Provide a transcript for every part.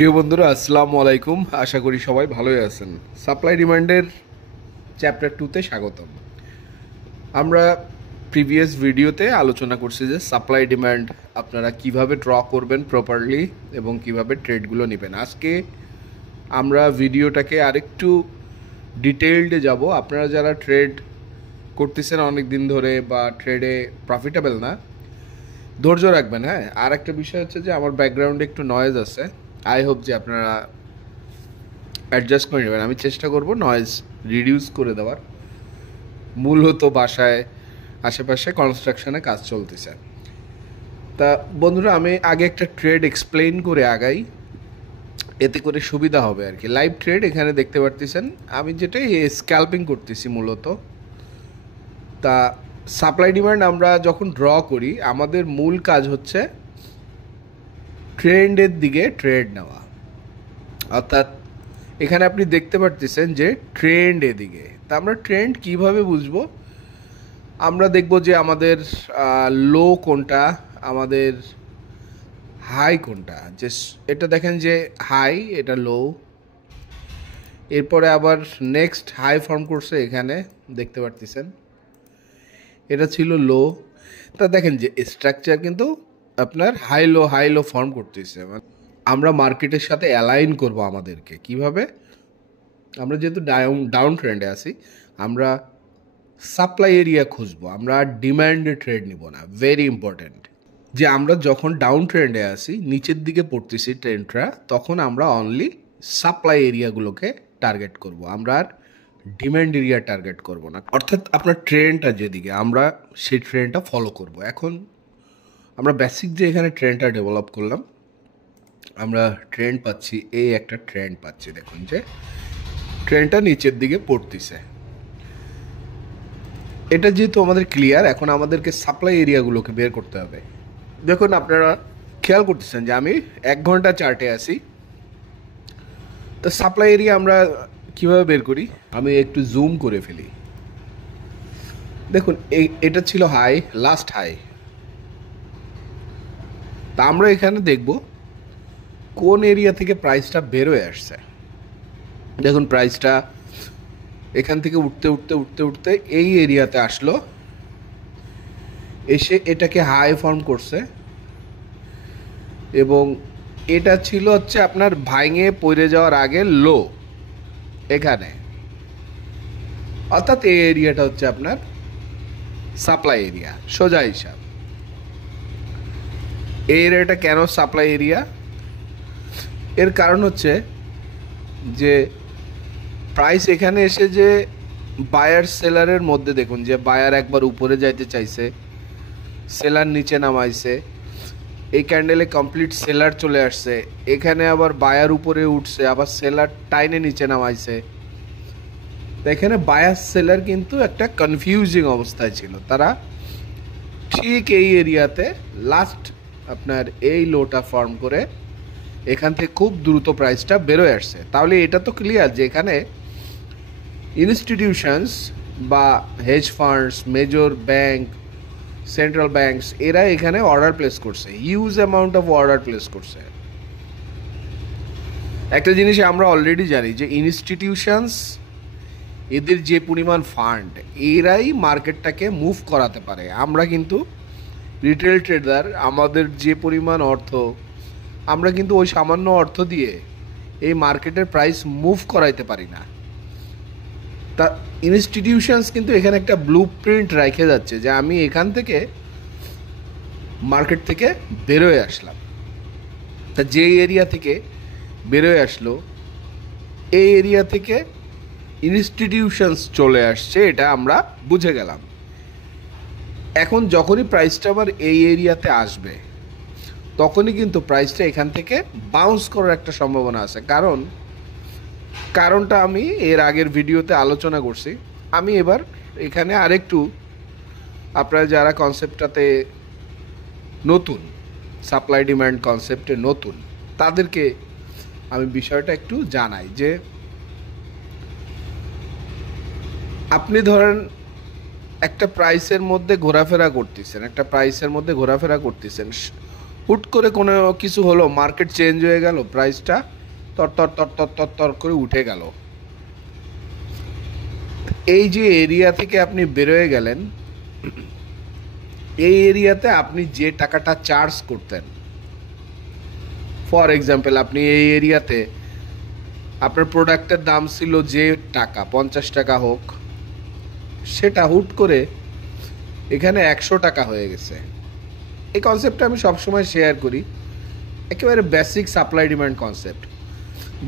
প্রিয় বন্ধুরা, আসসালামু আলাইকুম। আশা করি সবাই ভালোই আছেন। সাপ্লাই ডিমান্ডের চ্যাপ্টার 2-তে স্বাগতম। আমরা প্রিভিয়াস ভিডিওতে আলোচনা করছি যে সাপ্লাই ডিমান্ড আপনারা কিভাবে ড্র করবেন প্রপারলি এবং কিভাবে ট্রেডগুলো নেবেন। আজকে আমরা ভিডিওটাকে আরেকটু ডিটেইলডে যাব। আপনারা যারা ট্রেড করতেছেন অনেক দিন ধরে বা ট্রেডে প্রফিটেবল না, ধৈর্য রাখবেন। হ্যাঁ, আর একটা বিষয় হচ্ছে যে আমার ব্যাকগ্রাউন্ডে একটু নয়েজ আছে। আই হোপ যে আপনারা অ্যাডজাস্ট করে নেবেন। আমি চেষ্টা করব নয়েজ রিডিউস করে দেওয়ার। মূলত বাসায় আশেপাশে কনস্ট্রাকশনে কাজ চলতেছে। তা বন্ধুরা, আমি আগে একটা ট্রেড এক্সপ্লেইন করে আগাই, এতে করে সুবিধা হবে আর কি। লাইভ ট্রেড এখানে দেখতে পারতেছেন। আমি যেটা স্ক্যাল্পিং করতেছি মূলত। তা সাপ্লাই ডিমান্ড আমরা যখন ড্র করি, আমাদের মূল কাজ হচ্ছে ট্রেন্ডের দিকে ট্রেড নেওয়া। অর্থাৎ এখানে আপনি দেখতে পারতেছেন যে ট্রেন্ড এদিকে। তা আমরা ট্রেন্ড কিভাবে বুঝবো? আমরা দেখব যে আমাদের লো কোনটা, আমাদের হাই কোনটা। যে এটা দেখেন যে হাই, এটা লো, এরপরে আবার নেক্সট হাই ফর্ম করছে, এখানে দেখতে পারতেছেন এটা ছিল লো। তা দেখেন যে স্ট্রাকচার কিন্তু আপনার হাই লো ফর্ম করতেছে। আমরা মার্কেটের সাথে অ্যালাইন করব আমাদেরকে কিভাবে। আমরা যেহেতু ডাউন ট্রেন্ডে আছি, আমরা সাপ্লাই এরিয়া খুঁজবো, আমরা ডিম্যান্ডে ট্রেড নিব না। ভেরি ইম্পর্ট্যান্ট যে আমরা যখন ডাউন ট্রেন্ডে আসি, নিচের দিকে পড়তেছি ট্রেন্ডটা, তখন আমরা অনলি সাপ্লাই এরিয়াগুলোকে টার্গেট করব, আমরা আর ডিম্যান্ড এরিয়া টার্গেট করব না। অর্থাৎ আপনার ট্রেন্ডটা যেদিকে, আমরা সেই ট্রেন্ডটা ফলো করব। এখন আমরা বেসিক যে এখানে ট্রেন্ডটা ডেভেলপ করলাম, আমরা ট্রেন্ড পাচ্ছি, এই একটা ট্রেন্ড পাচ্ছি। দেখুন যে ট্রেন্ডটা নিচের দিকে পড়তেছে। এটা যেহেতু আমাদের ক্লিয়ার, এখন আমাদেরকে সাপ্লাই এরিয়াগুলোকে বের করতে হবে। দেখুন আপনারা খেয়াল করতেছেন যে আমি 1 ঘন্টা চার্টে আছি। তো সাপ্লাই এরিয়া আমরা কিভাবে বের করি, আমি একটু জুম করে ফেলি। দেখুন এটা ছিল হাই, লাস্ট হাই। তা আমরা এখানে দেখব কোন এরিয়া থেকে প্রাইসটা বেরোয় আসছে। দেখুন প্রাইসটা এখান থেকে উঠতে এই এরিয়াতে আসলো, এসে এটাকে হাই ফর্ম করছে এবং এটা ছিল হচ্ছে আপনার ভাঙে পড়ে যাওয়ার আগে লো এখানে। অর্থাৎ এই এরিয়াটা হচ্ছে আপনার সাপ্লাই এরিয়া, সোজা হিসাব। এই এরিয়াটা কেন সাপ্লাই এরিয়া? এর কারণ হচ্ছে যে প্রাইস এখানে এসে যে বায়ার সেলারের মধ্যে, দেখুন যে বায়ার একবার উপরে যাইতে চাইছে, সেলার নিচে নামাইছে, এই ক্যান্ডেলে কমপ্লিট সেলার চলে আসছে, এখানে আবার বায়ার উপরে উঠছে, আবার সেলার টাইনে নিচে নামাইছে। তো এখানে বায়ার সেলার কিন্তু একটা কনফিউজিং অবস্থায় ছিল। তারা ঠিক এই এরিয়াতে লাস্ট আপনার এই লোটা ফর্ম করে এখান থেকে খুব দ্রুত প্রাইসটা বেরোয় আসছে। তাহলে এটা তো ক্লিয়ার যে এখানে ইনস্টিটিউশনস বা hedge funds, major bank, central banks, এরা এখানে অর্ডার প্লেস করছে, huge amount of order place করছে। একটা জিনিস আমরা অলরেডি জানি যে ইনস্টিটিউশনস, এদের যে পরিমাণ ফান্ড, এরাই মার্কেটটাকে মুভ করাতে পারে। আমরা কিন্তু রিটেল ট্রেডার, আমাদের যে পরিমাণ অর্থ, আমরা কিন্তু ওই সামান্য অর্থ দিয়ে এই মার্কেটের প্রাইস মুভ করাইতে পারি না। তা ইনস্টিটিউশনস কিন্তু এখানে একটা ব্লু প্রিন্ট রেখে যাচ্ছে যে আমি এখান থেকে মার্কেট থেকে বেরোয় আসলাম। তা যে এরিয়া থেকে বেরোয় আসলো, এই এরিয়া থেকে ইনস্টিটিউশনস চলে আসছে, এটা আমরা বুঝে গেলাম। এখন যখনই প্রাইসটা আবার এই এরিয়াতে আসবে, তখনই কিন্তু প্রাইসটা এখান থেকে বাউন্স করার একটা সম্ভাবনা আছে। কারণটা আমি এর আগের ভিডিওতে আলোচনা করছি। আমি এবার এখানে আরেকটু, আপনারা যারা কনসেপ্টটাতে নতুন, সাপ্লাই ডিমান্ড কনসেপ্টে নতুন, তাদেরকে আমি বিষয়টা একটু জানাই যে আপনি ধরেন একটা প্রাইসের মধ্যে ঘোরাফেরা করতেছেন, হুট করে কোনো কিছু হলো, মার্কেট চেঞ্জ হয়ে গেল, প্রাইসটা তর তর তর তর তর তর করে উঠে গেল। এই যে এরিয়া থেকে আপনি বেরোয় গেলেন, এই এরিয়াতে আপনি যে টাকাটা চার্জ করতেন, ফর এক্সাম্পল আপনি এই এরিয়াতে আপনার প্রোডাক্টের দাম ছিল যে টাকা, 50 টাকা হোক, সেটা হুট করে এখানে 100 টাকা হয়ে গেছে। এই কনসেপ্টটা আমি সবসময় শেয়ার করি, একেবারে বেসিক সাপ্লাই ডিমান্ড কনসেপ্ট।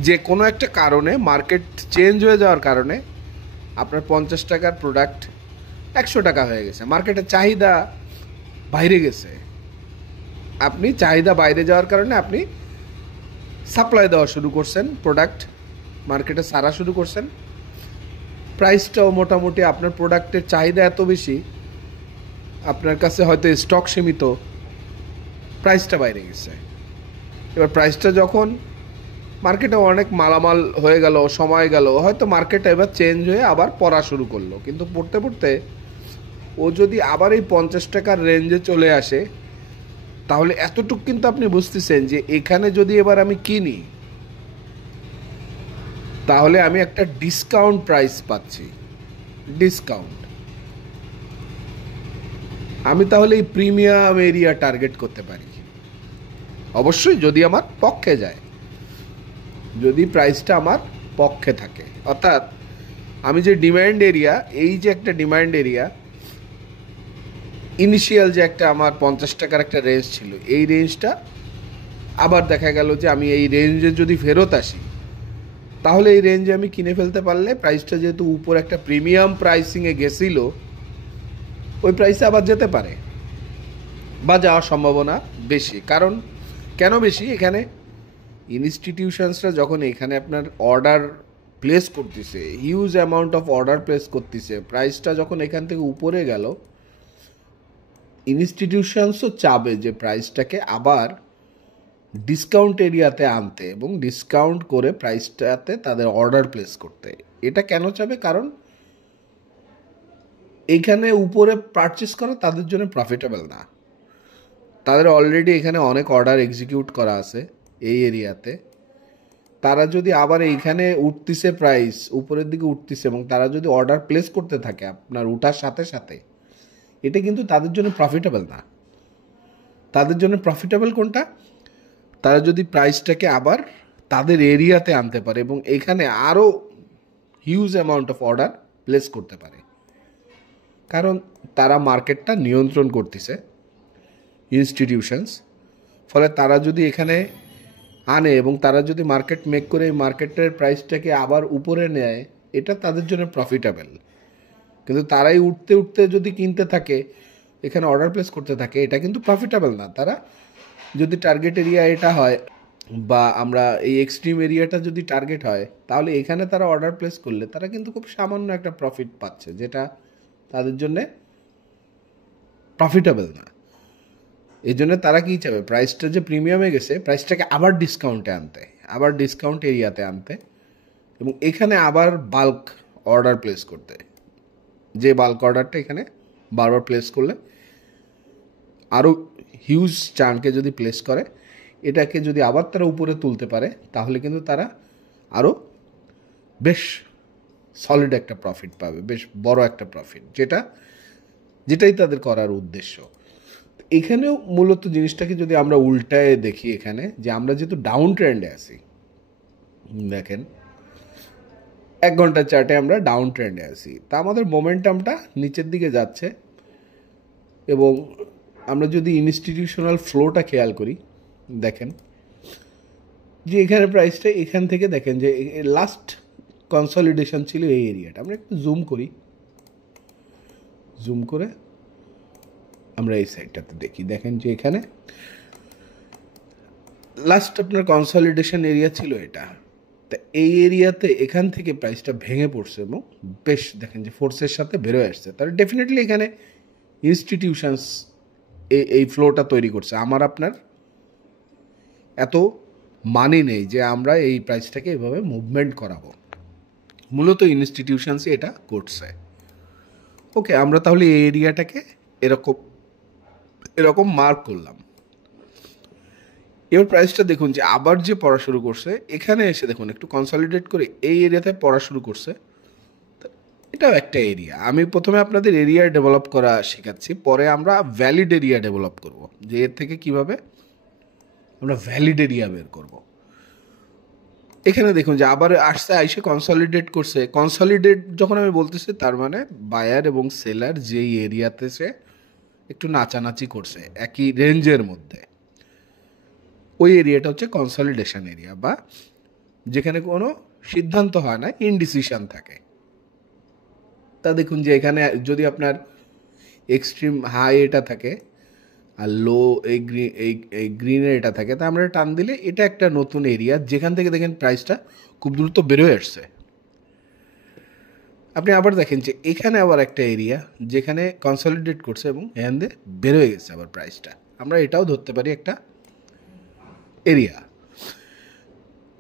যে কোনো একটা কারণে মার্কেট চেঞ্জ হয়ে যাওয়ার কারণে আপনার 50 টাকার প্রোডাক্ট 100 টাকা হয়ে গেছে, মার্কেটের চাহিদা বাইরে গেছে। আপনি চাহিদা বাইরে যাওয়ার কারণে আপনি সাপ্লাই দেওয়া শুরু করছেন, প্রোডাক্ট মার্কেটে সারা শুরু করছেন, প্রাইসটাও মোটামুটি আপনার প্রোডাক্টের চাহিদা এত বেশি, আপনার কাছে হয়তো স্টক সীমিত, প্রাইসটা বাইরে গেছে। এবার প্রাইসটা যখন মার্কেটে অনেক মালামাল হয়ে গেল, সময় গেল, হয়তো মার্কেটটা এবার চেঞ্জ হয়ে আবার পড়া শুরু করলো, কিন্তু পড়তে পড়তে ও যদি আবার এই 50 টাকার রেঞ্জে চলে আসে, তাহলে এতটুক কিন্তু আপনি বুঝতেছেন যে এখানে যদি এবার আমি কিনি, তাহলে আমি একটা ডিসকাউন্ট প্রাইস পাচ্ছি। ডিসকাউন্ট আমি তাহলে এই প্রিমিয়াম এরিয়া টার্গেট করতে পারি, অবশ্যই যদি আমার পক্ষে যায়, যদি প্রাইসটা আমার পক্ষে থাকে। অর্থাৎ আমি যে ডিমান্ড এরিয়া, এই যে একটা ডিমান্ড এরিয়া, ইনিশিয়াল যে একটা আমার 50 টাকার একটা রেঞ্জ ছিল, এই রেঞ্জটা আবার দেখা গেল যে আমি এই রেঞ্জে যদি ফেরত আসি, তাহলে এই রেঞ্জে আমি কিনে ফেলতে পারলে প্রাইসটা যেহেতু উপর একটা প্রিমিয়াম প্রাইসিংয়ে গেছিল, ওই প্রাইসে আবার যেতে পারে বা যাওয়ার সম্ভাবনা বেশি। কারণ কেন বেশি, এখানে ইনস্টিটিউশনসরা যখন এখানে আপনার অর্ডার প্লেস করতেছে, huge amount of order place করতেছে, প্রাইসটা যখন এখান থেকে উপরে গেল, ইনস্টিটিউশনসও চাবে যে প্রাইসটাকে আবার ডিসকাউন্ট এরিয়াতে আনতে এবং ডিসকাউন্ট করে প্রাইসটাতে তাদের অর্ডার প্লেস করতে। এটা কেন চাবে? কারণ এইখানে উপরে পারচেস করা তাদের জন্য প্রফিটেবল না, তাদের অলরেডি এখানে অনেক অর্ডার এক্সিকিউট করা আছে এই এরিয়াতে। তারা যদি আবার এইখানে উঠতেছে, প্রাইস উপরের দিকে উঠতেছে, এবং তারা যদি অর্ডার প্লেস করতে থাকে আপনার উঠার সাথে সাথে, এটা কিন্তু তাদের জন্য প্রফিটেবল না। তাদের জন্য প্রফিটেবল কোনটা? তারা যদি প্রাইসটাকে আবার তাদের এরিয়াতে আনতে পারে এবং এখানে আরও huge amount of order place করতে পারে, কারণ তারা মার্কেটটা নিয়ন্ত্রণ করতেছে ইনস্টিটিউশনস। ফলে তারা যদি এখানে আনে এবং তারা যদি মার্কেট মেক করে এই মার্কেটের প্রাইসটাকে আবার উপরে নেয়, এটা তাদের জন্য প্রফিটেবল। কিন্তু তারাই উঠতে উঠতে যদি কিনতে থাকে, এখানে অর্ডার প্লেস করতে থাকে, এটা কিন্তু প্রফিটেবল না। তারা যদি টার্গেট এরিয়া এটা হয় বা আমরা এই এক্সট্রিম এরিয়াটা যদি টার্গেট হয়, তাহলে এখানে তারা অর্ডার প্লেস করলে তারা কিন্তু খুব সামান্য একটা প্রফিট পাচ্ছে, যেটা তাদের জন্যে প্রফিটেবল না। এই জন্য তারা কী চাবে? প্রাইসটা যে প্রিমিয়ামে গেছে, প্রাইসটাকে আবার ডিসকাউন্টে আনতে, আবার ডিসকাউন্ট এরিয়াতে আনতে, এবং এখানে আবার বাল্ক অর্ডার প্লেস করতে। যে বাল্ক অর্ডারটা এখানে বারবার প্লেস করলে আরও হিউজ চাঙ্কে যদি প্লেস করে, এটাকে যদি আবার তারা উপরে তুলতে পারে, তাহলে কিন্তু তারা আরও বেশ সলিড একটা প্রফিট পাবে, বেশ বড় একটা প্রফিট, যেটাই তাদের করার উদ্দেশ্য। এখানেও মূলত জিনিসটাকে যদি আমরা উল্টায় দেখি, এখানে যে আমরা যেহেতু ডাউন ট্রেন্ডে আছি, দেখেন 1 ঘন্টার চার্টে আমরা ডাউন ট্রেন্ডে আছি, তা আমাদের মোমেন্টামটা নিচের দিকে যাচ্ছে। এবং আমরা যদি ইনস্টিটিউশনাল ফ্লোটা খেয়াল করি, দেখেন যে এখানে প্রাইসটা এখান থেকে দেখেন যে লাস্ট কনসলিডেশন ছিল এই এরিয়াটা। আমরা একটু জুম করি, জুম করে আমরা এই সাইডটাতে দেখি, দেখেন যে এখানে লাস্ট আপনার কনসলিডেশন এরিয়া ছিল এটা। তা এই এরিয়াতে এখান থেকে প্রাইসটা ভেঙে পড়ছে এবং বেশ দেখেন যে ফোর্সের সাথে বেরোয় আসছে। তাহলে ডেফিনেটলি এখানে ইনস্টিটিউশনস এই ফ্লোটা তৈরি করছে। আমার আপনার এত মানি নেই যে আমরা এই প্রাইসটাকে এভাবে মুভমেন্ট করাবো, মূলত ইনস্টিটিউশনসই এটা করছে। ওকে, আমরা তাহলে এই এরিয়াটাকে এরকম মার্ক করলাম। এবার প্রাইসটা দেখুন যে আবার যে পড়া শুরু করছে, এখানে এসে দেখুন একটু কনসলিডেট করে এই এরিয়াতে পড়া শুরু করছে। এটাও একটা এরিয়া। আমি প্রথমে আপনাদের এরিয়া ডেভেলপ করা শেখাচ্ছি, পরে আমরা ভ্যালিড এরিয়া ডেভেলপ করব, যে এর থেকে কিভাবে আমরা ভ্যালিড এরিয়া বের করব। এখানে দেখুন যে আবার আসছে, আইসে কনসলিডেট করছে। কনসলিডেট যখন আমি বলতেছি, তার মানে বায়ার এবং সেলার যেই এরিয়াতে সে একটু নাচানাচি করছে একই রেঞ্জের মধ্যে, ওই এরিয়াটা হচ্ছে কনসলিডেশন এরিয়া, বা যেখানে কোনো সিদ্ধান্ত হয় না, ইনডিসিশন থাকে। তা দেখুন যে এখানে যদি আপনার এক্সট্রিম হাই এটা থাকে আর লো এই গ্রিনের এটা থাকে, তা আমরা টান দিলে এটা একটা নতুন এরিয়া, যেখান থেকে দেখেন প্রাইসটা খুব দ্রুত বেরোয় আসছে। আপনি আবার দেখেন যে এখানে আবার একটা এরিয়া যেখানে কনসলিডেট করছে এবং এখান দিয়ে বেরোয় গেছে আবার প্রাইসটা। আমরা এটাও ধরতে পারি একটা এরিয়া।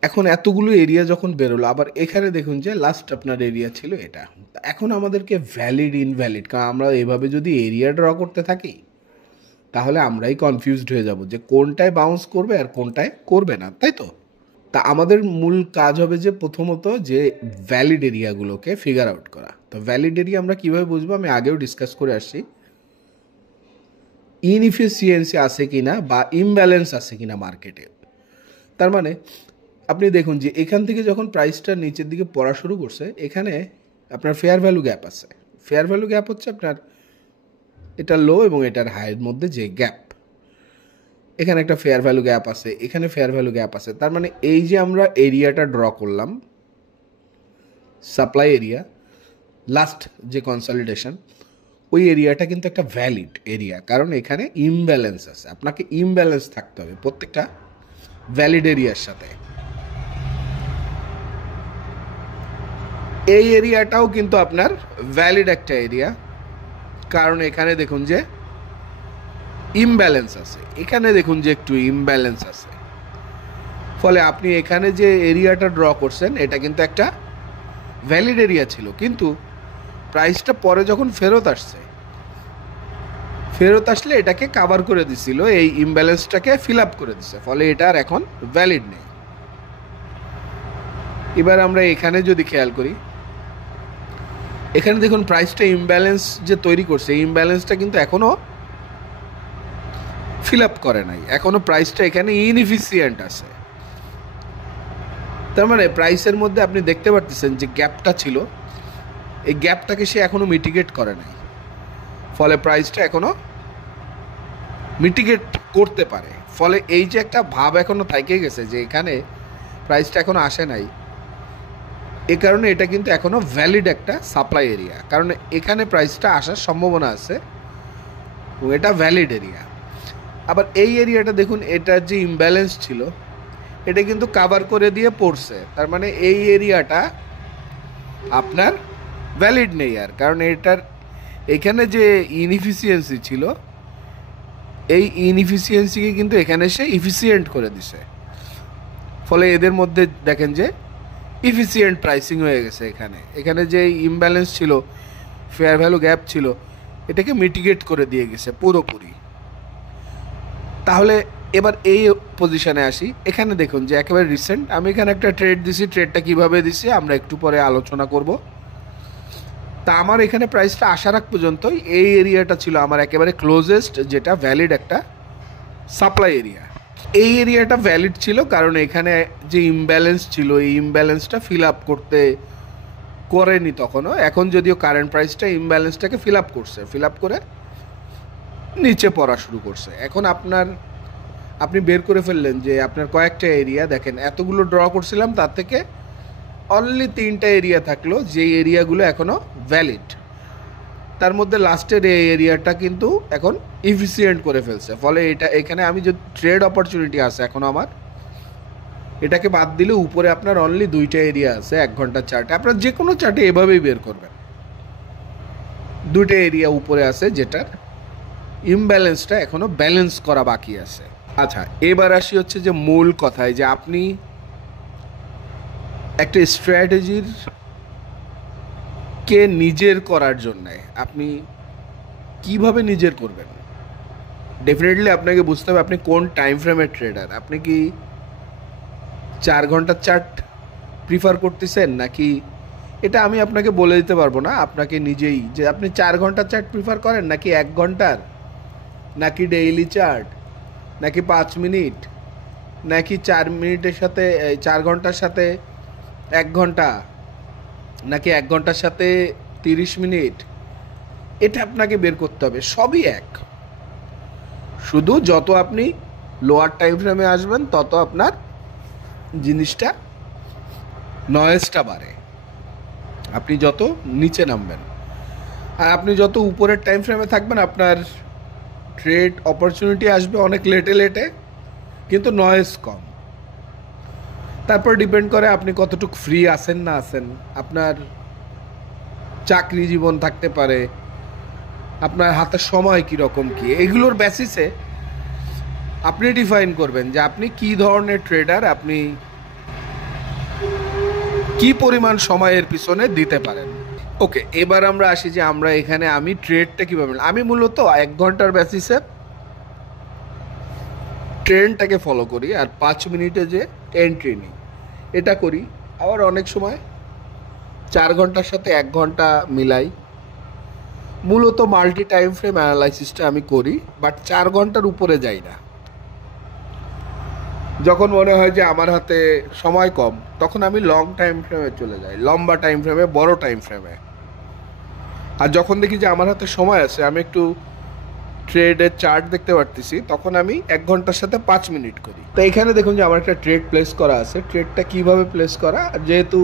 এখন এতগুলো এরিয়া যখন বেরোলো, আবার এখানে দেখুন যে লাস্ট আপনার এরিয়া ছিল এটা। এখন আমাদেরকে ভ্যালিড ইনভ্যালিড, কারণ আমরা এভাবে যদি এরিয়া ড্র করতে থাকি তাহলে আমরাই কনফিউজড হয়ে যাব যে কোনটায় বাউন্স করবে আর কোনটায় করবে না, তাই তো? তা আমাদের মূল কাজ হবে যে প্রথমত যে ভ্যালিড এরিয়াগুলোকে ফিগার আউট করা। তো ভ্যালিড এরিয়া আমরা কীভাবে বুঝবো, আমি আগেও ডিসকাস করে আসছি। ইনএফিসিয়েন্সি আছে কিনা বা ইমব্যালেন্স আছে কিনা মার্কেটে। তার মানে আপনি দেখুন যে এখান থেকে যখন প্রাইসটা নিচের দিকে পড়া শুরু করছে, এখানে আপনার ফেয়ার ভ্যালু গ্যাপ আছে। ফেয়ার ভ্যালু গ্যাপ হচ্ছে আপনার এটা লো এবং এটার হাইয়ের মধ্যে যে গ্যাপ, এখানে একটা ফেয়ার ভ্যালু গ্যাপ আছে, এখানে ফেয়ার ভ্যালু গ্যাপ আছে। তার মানে এই যে আমরা এরিয়াটা ড্র করলাম, সাপ্লাই এরিয়া, লাস্ট যে কনসলিডেশন, ওই এরিয়াটা কিন্তু একটা ভ্যালিড এরিয়া, কারণ এখানে ইমব্যালেন্স আছে। আপনাকে ইমব্যালেন্স থাকতে হবে প্রত্যেকটা ভ্যালিড এরিয়ার সাথে। এই এরিয়াটাও কিন্তু আপনার ভ্যালিড একটা এরিয়া, কারণ এখানে দেখুন যে ইমব্যালেন্স আছে, এখানে দেখুন যে একটু ইমব্যালেন্স আছে। ফলে আপনি এখানে যে এরিয়াটা ড্র করছেন এটা কিন্তু একটা ভ্যালিড এরিয়া ছিল, কিন্তু প্রাইসটা পরে যখন ফেরত আসলে এটাকে কাভার করে দিছিল, এই ইমব্যালেন্সটাকে ফিল আপ করে দিছে, ফলে এটা আর এখন ভ্যালিড নেই। এবার আমরা এখানে যদি খেয়াল করি, এখানে দেখুন প্রাইসটা ইমব্যালেন্স যে তৈরি করছে, এই ইমব্যালেন্সটা কিন্তু এখনও ফিল আপ করে নাই, এখনও প্রাইসটা এখানে ইনএফিসিয়েন্ট আছে। তার মানে প্রাইসের মধ্যে আপনি দেখতে পারতেছেন যে গ্যাপটা ছিল, এই গ্যাপটাকে সে এখনও মিটিগেট করে নাই, ফলে প্রাইসটা এখনও মিটিগেট করতে পারে। ফলে এই যে একটা ভাব এখনও থেকে গেছে যে এখানে প্রাইসটা এখনও আসে নাই, এ কারণে এটা কিন্তু এখনও ভ্যালিড একটা সাপ্লাই এরিয়া, কারণ এখানে প্রাইসটা আসার সম্ভাবনা আছে এবং এটা ভ্যালিড এরিয়া। আবার এই এরিয়াটা দেখুন, এটার যে ইমব্যালেন্স ছিল এটা কিন্তু কাভার করে দিয়ে পড়ছে, তার মানে এই এরিয়াটা আপনার ভ্যালিড নেই আর, কারণ এটার এখানে যে ইনএফিসিয়েন্সি ছিল, এই ইনএফিসিয়েন্সিকে কিন্তু এখানে সে ইফিসিয়েন্ট করে দিছে। ফলে এদের মধ্যে দেখেন যে ইফিসিয়েন্ট প্রাইসিং হয়ে গেছে। এখানে যে ইমব্যালেন্স ছিল, ফেয়ার ভ্যালু গ্যাপ ছিল, এটাকে মিটিগেট করে দিয়ে গেছে পুরোপুরি। তাহলে এবার এই পজিশনে আসি। এখানে দেখুন যে একেবারে রিসেন্ট আমি এখানে একটা ট্রেড দিছি, ট্রেডটা কীভাবে দিছি আমরা একটু পরে আলোচনা করব। তা আমার এখানে প্রাইসটা আসার আগ পর্যন্তই এই এরিয়াটা ছিল আমার একেবারে ক্লোজেস্ট, যেটা ভ্যালিড একটা সাপ্লাই এরিয়া। এই এরিয়াটা ভ্যালিড ছিল কারণ এখানে যে ইমব্যালেন্স ছিল, এই ইমব্যালেন্সটা ফিল আপ করেনি তখনও। এখন যদিও কারেন্ট প্রাইসটা ইমব্যালেন্সটাকে ফিল আপ করে নিচে পড়া শুরু করছে। এখন আপনি বের করে ফেললেন যে আপনার কয়েকটা এরিয়া, দেখেন এতগুলো ড্র করছিলাম, তার থেকে অনলি 3টা এরিয়া থাকলো যে এরিয়াগুলো এখনও ভ্যালিড। তার মধ্যে লাস্টের এই এরিয়াটা কিন্তু এখন ইফিসিয়েন্ট করে ফেলছে, ফলে এখানে আমি যে ট্রেড অপরচুনিটি আছে এখন আমার, এটাকে বাদ দিলে উপরে আপনার অনলি 2টা এরিয়া আছে 1 ঘন্টার চার্টে। আপনার যে কোনো চার্টে এভাবেই বের করবেন, 2টা এরিয়া উপরে আছে যেটার ইমব্যালেন্সটা এখনও ব্যালেন্স করা বাকি আছে। আচ্ছা, এবার আসি হচ্ছে যে মূল কথায়, যে আপনি একটা স্ট্র্যাটেজির নিজের করার জন্য আপনি কিভাবে নিজের করবেন। ডেফিনেটলি আপনাকে বুঝতে হবে আপনি কোন টাইম ফ্রেমের ট্রেডার। আপনি কি 4 ঘন্টার চার্ট প্রিফার করতেছেন, নাকি এটা আমি আপনাকে বলে দিতে পারবো না, আপনাকে নিজেই, যে আপনি 4 ঘন্টার চার্ট প্রিফার করেন নাকি 1 ঘন্টার, নাকি ডেইলি চার্ট, নাকি 5 মিনিট, নাকি 4 মিনিটের সাথে 4 ঘন্টার সাথে 1 ঘন্টা, নাকি 1 ঘন্টার সাথে 30 মিনিট। এটা আপনাকে বের করতে হবে। সবই এক, শুধু যত আপনি লোয়ার টাইম ফ্রেমে আসবেন তত আপনার জিনিসটা নয়েজটা বাড়ে, আপনি যত নিচে নামবেন। আর আপনি যত উপরের টাইম ফ্রেমে থাকবেন আপনার ট্রেড অপরচুনিটি আসবে অনেক লেটে লেটে, কিন্তু নয়েজ কম। তারপর ডিপেন্ড করে আপনি কতটুকু ফ্রি আছেন না আছেন, আপনার চাকরি জীবন থাকতে পারে, আপনার হাতে সময় কীরকম কী, এগুলোর বেসিসে আপনি ডিফাইন করবেন যে আপনি কী ধরনের ট্রেডার, আপনি কি পরিমাণ সময়ের পিছনে দিতে পারেন। ওকে, এবার আমরা আসি যে আমরা এখানে আমি ট্রেডটা কীভাবে, আমি মূলত 1 ঘন্টার বেসিসে ট্রেন্ডটাকে ফলো করি আর 5 মিনিটে যে এন্ট্রি নিই এটা করি। আবার অনেক সময় 4 ঘন্টার সাথে 1 ঘন্টা মিলাই। মূলত মাল্টি টাইম ফ্রেম অ্যানালাইসিসটা আমি করি, বাট 4 ঘন্টার উপরে যাই না। যখন মনে হয় যে আমার হাতে সময় কম তখন আমি লং টাইম ফ্রেমে চলে যাই, লম্বা টাইম ফ্রেমে, বড় টাইম ফ্রেমে। আর যখন দেখি যে আমার হাতে সময় আছে, আমি একটু ট্রেডের চার্ট দেখতে পারতেছি, তখন আমি 1 ঘন্টার সাথে 5 মিনিট করি। তো এখানে দেখুন যে আমার একটা ট্রেড প্লেস করা আছে। ট্রেডটা কিভাবে প্লেস করা, যেহেতু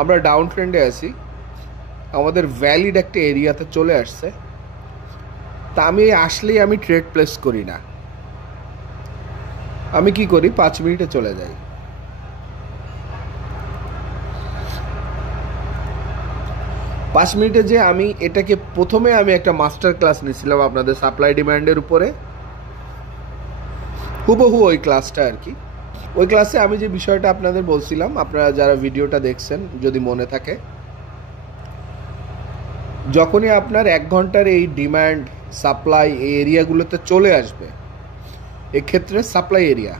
আমরা ডাউন ট্রেন্ডে আছি, আমাদের ভ্যালিড একটা এরিয়াতে চলে আসছে, তা আমি আসলেই আমি ট্রেড প্লেস করি না। আমি কি করি, 5 মিনিটে চলে যাই। 5 মিনিটে যে আমি এটাকে প্রথমে আমি একটা মাস্টার ক্লাস নিয়েছিলাম আপনাদের সাপ্লাই ডিমান্ডের উপরে, হুবহু ওই ক্লাসটা আর কি। ওই ক্লাসে আমি যে বিষয়টা আপনাদের বলছিলাম, আপনারা যারা ভিডিওটা দেখছেন যদি মনে থাকে, যখনই আপনার 1 ঘন্টার এই ডিমান্ড সাপ্লাই এই এরিয়াগুলোতে চলে আসবে, এক্ষেত্রে সাপ্লাই এরিয়া,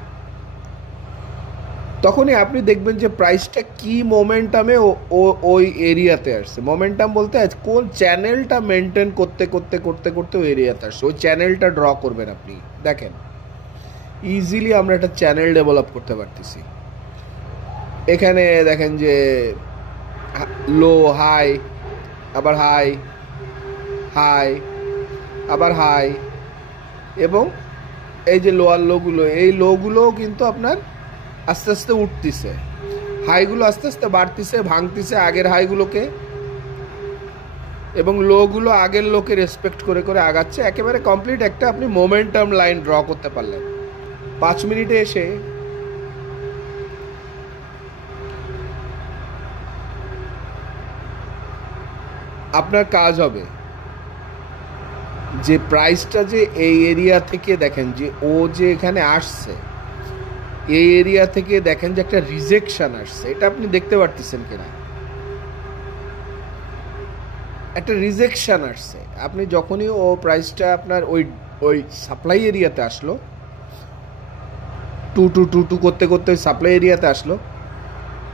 তখনই আপনি দেখবেন যে প্রাইসটা কি মোমেন্টামে ওই এরিয়াতে আসছে। মোমেন্টাম বলতে কোন চ্যানেলটা মেনটেন করতে করতে করতে করতে ওই এরিয়াতে আসছে, ওই চ্যানেলটা ড্র করবেন আপনি। দেখেন ইজিলি আমরা একটা চ্যানেল ডেভেলপ করতে পারতেছি। এখানে দেখেন যে লো হাই, আবার হাই, হাই, আবার হাই, এবং এই যে লোয়ার লোগুলো, এই লোগুলোও কিন্তু আপনার আস্তে আস্তে উঠতেছে, হাইগুলো আস্তে আস্তে বাড়তেছে, ভাঙতেছে আগের হাইগুলোকে, এবং লোগুলো আগের লোকে রেসপেক্ট করে করে আগাচ্ছে। একেবারে কমপ্লিট একটা আপনি মোমেন্টাম লাইন ড্র করতে পারলেন। 5 মিনিটে এসে আপনার কাজ হবে যে প্রাইসটা যে এই এরিয়া থেকে, দেখেন যে ও যে এখানে আসছে, এই এরিয়া থেকে দেখেন যে একটা রিজেকশন আসছে, এটা আপনি দেখতে পারতেছেন কিনা, একটা রিজেকশন আসছে। আপনি যখনই ও প্রাইসটা আপনার ওই সাপ্লাই এরিয়াতে আসলো, টু টু টু টু করতে করতে ওই সাপ্লাই এরিয়াতে আসলো,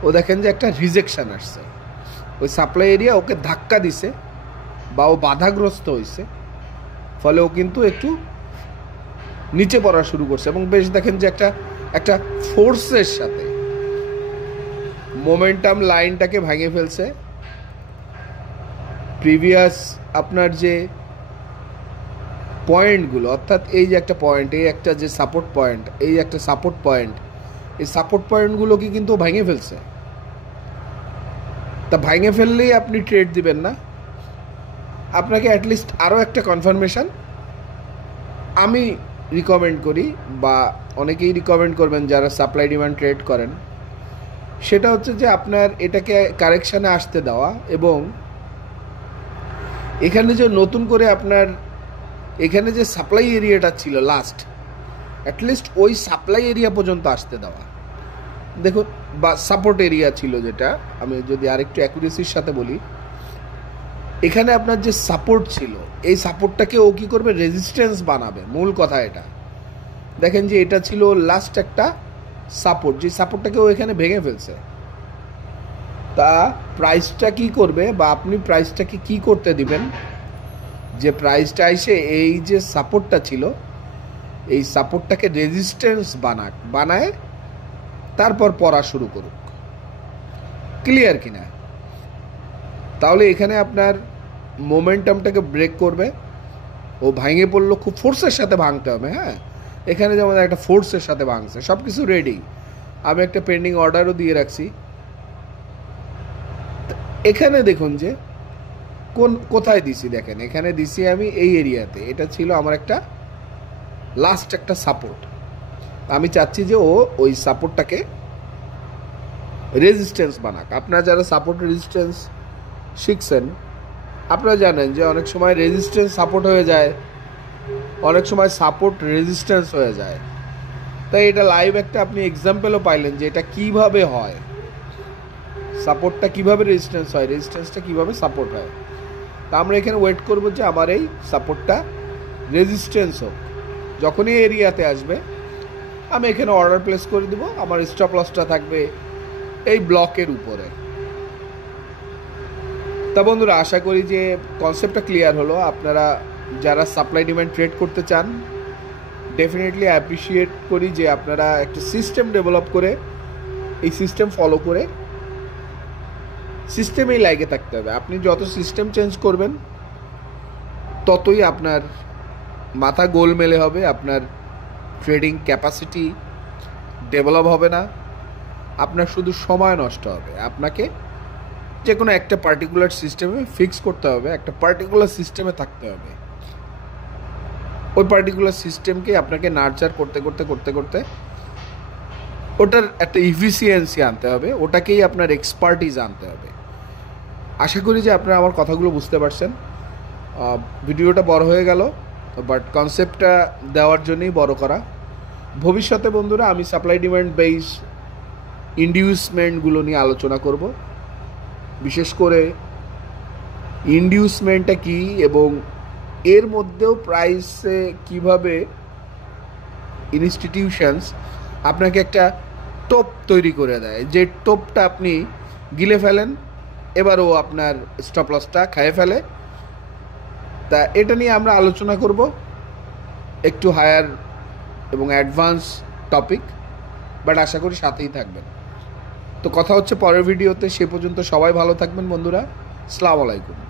ও দেখেন যে একটা রিজেকশন আসছে, ওই সাপ্লাই এরিয়া ওকে ধাক্কা দিছে বা ও বাধাগ্রস্ত হয়েছে, ফলে ও কিন্তু একটু নিচে পড়া শুরু করছে, এবং বেশ দেখেন যে একটা ফোর্সের সাথে মোমেন্টাম লাইনটাকে ভেঙে ফেলছে। প্রিভিয়াস আপনার যে পয়েন্টগুলো, অর্থাৎ এই যে একটা পয়েন্ট, এই একটা যে সাপোর্ট পয়েন্ট, এই একটা সাপোর্ট পয়েন্ট, এই সাপোর্ট পয়েন্টগুলোকে কিন্তু ভেঙে ফেলছে। তা ভেঙে ফেললেই আপনি ট্রেড দিবেন না, আপনাকে অ্যাটলিস্ট আরও একটা কনফার্মেশন আমি রিকমেন্ড করি, বা অনেকেই রিকমেন্ড করবেন যারা সাপ্লাই ডিমান্ড ট্রেড করেন, সেটা হচ্ছে যে আপনার এটাকে কারেকশানে আসতে দেওয়া, এবং এখানে যে নতুন করে আপনার এখানে যে সাপ্লাই এরিয়াটা ছিল লাস্ট, অ্যাটলিস্ট ওই সাপ্লাই এরিয়া পর্যন্ত আসতে দেওয়া। দেখুন, বা সাপোর্ট এরিয়া ছিল, যেটা আমি যদি আরেকটু অ্যাকুরেসির সাথে বলি, এখানে আপনার যে সাপোর্ট ছিল, এই সাপোর্টটাকে ও কী করবে, রেজিস্ট্যান্স বানাবে। মূল কথা এটা। দেখেন যে এটা ছিল লাস্ট একটা সাপোর্ট, যে সাপোর্টটাকে ও এখানে ভেঙে ফেলছে। তা প্রাইসটা কি করবে, বা আপনি প্রাইসটাকে কি করতে দিবেন, যে প্রাইসটা এসে এই যে সাপোর্টটা ছিল, এই সাপোর্টটাকে রেজিস্ট্যান্স বানায় তারপর পড়া শুরু করুক। ক্লিয়ার কিনা? তাহলে এখানে আপনার মোমেন্টামটাকে ব্রেক করবে। ও ভাঙে পড়লো, খুব ফোর্সের সাথে ভাঙতে হবে। হ্যাঁ, এখানে যেমন একটা ফোর্সের সাথে ভাঙছে, সব কিছু রেডি। আমি একটা পেন্ডিং অর্ডারও দিয়ে রাখছি। এখানে দেখুন যে কোথায় দিছি, দেখেন এখানে দিছি আমি এই এরিয়াতে। এটা ছিল আমার একটা লাস্ট একটা সাপোর্ট। আমি চাচ্ছি যে ও ওই সাপোর্টটাকে রেজিস্ট্যান্স বানাক। আপনারা যারা সাপোর্ট রেজিস্ট্যান্স শিখছেন, আপনারা জানেন যে অনেক সময় রেজিস্ট্যান্স সাপোর্ট হয়ে যায়, অনেক সময় সাপোর্ট রেজিস্ট্যান্স হয়ে যায়। তাই এটা লাইভ একটা আপনি এক্সাম্পলও পাইলেন যে এটা কিভাবে হয়, সাপোর্টটা কিভাবে রেজিস্ট্যান্স হয়, রেজিস্ট্যান্সটা কিভাবে সাপোর্ট হয়। তা আমরা এখানে ওয়েট করব যে আমার এই সাপোর্টটা রেজিস্ট্যান্স হোক। যখনই এরিয়াতে আসবে আমি এখানে অর্ডার প্লেস করে দেব। আমার স্টপ লসটা থাকবে এই ব্লকের উপরে। তা বন্ধুরা, আশা করি যে কনসেপ্টটা ক্লিয়ার হলো। আপনারা যারা সাপ্লাই ডিমান্ড ট্রেড করতে চান, ডেফিনেটলি অ্যাপ্রিসিয়েট করি যে আপনারা একটা সিস্টেম ডেভেলপ করে, এই সিস্টেম ফলো করে সিস্টেমেই লাগে থাকতে হবে। আপনি যত সিস্টেম চেঞ্জ করবেন ততই আপনার মাথা গোলমেলে হবে, আপনার ট্রেডিং ক্যাপাসিটি ডেভেলপ হবে না, আপনার শুধু সময় নষ্ট হবে। আপনাকে যে কোনো একটা পার্টিকুলার সিস্টেমে ফিক্স করতে হবে, একটা পার্টিকুলার সিস্টেমে থাকতে হবে। ওই পার্টিকুলার সিস্টেমকে আপনাকে নার্চার করতে করতে করতে করতে ওটার একটা ইফিসিয়েন্সি আনতে হবে, ওটাকেই আপনার এক্সপার্টিজ আনতে হবে। আশা করি যে আপনারা আমার কথাগুলো বুঝতে পারছেন। ভিডিওটা বড় হয়ে গেল, বাট কনসেপ্টটা দেওয়ার জন্যই বড় করা। ভবিষ্যতে বন্ধুরা আমি সাপ্লাই ডিমান্ড বেস ইনডিউসমেন্টগুলো নিয়ে আলোচনা করব, বিশেষ করে ইনডিউসমেন্টটা কী এবং এর মধ্যেও প্রাইসে কিভাবে ইনস্টিটিউশনস আপনাকে একটা টোপ তৈরি করে দেয়, যে টোপটা আপনি গিলে ফেলেন, এবারও আপনার স্টপ লসটা খেয়ে ফেলে। তা এটা নিয়ে আমরা আলোচনা করব, একটু হায়ার এবং অ্যাডভান্স টপিক, বাট আশা করি সাথেই থাকবেন। তো কথা হচ্ছে পরের ভিডিওতে। সে পর্যন্ত সবাই ভালো থাকবেন বন্ধুরা। আসসালামু আলাইকুম।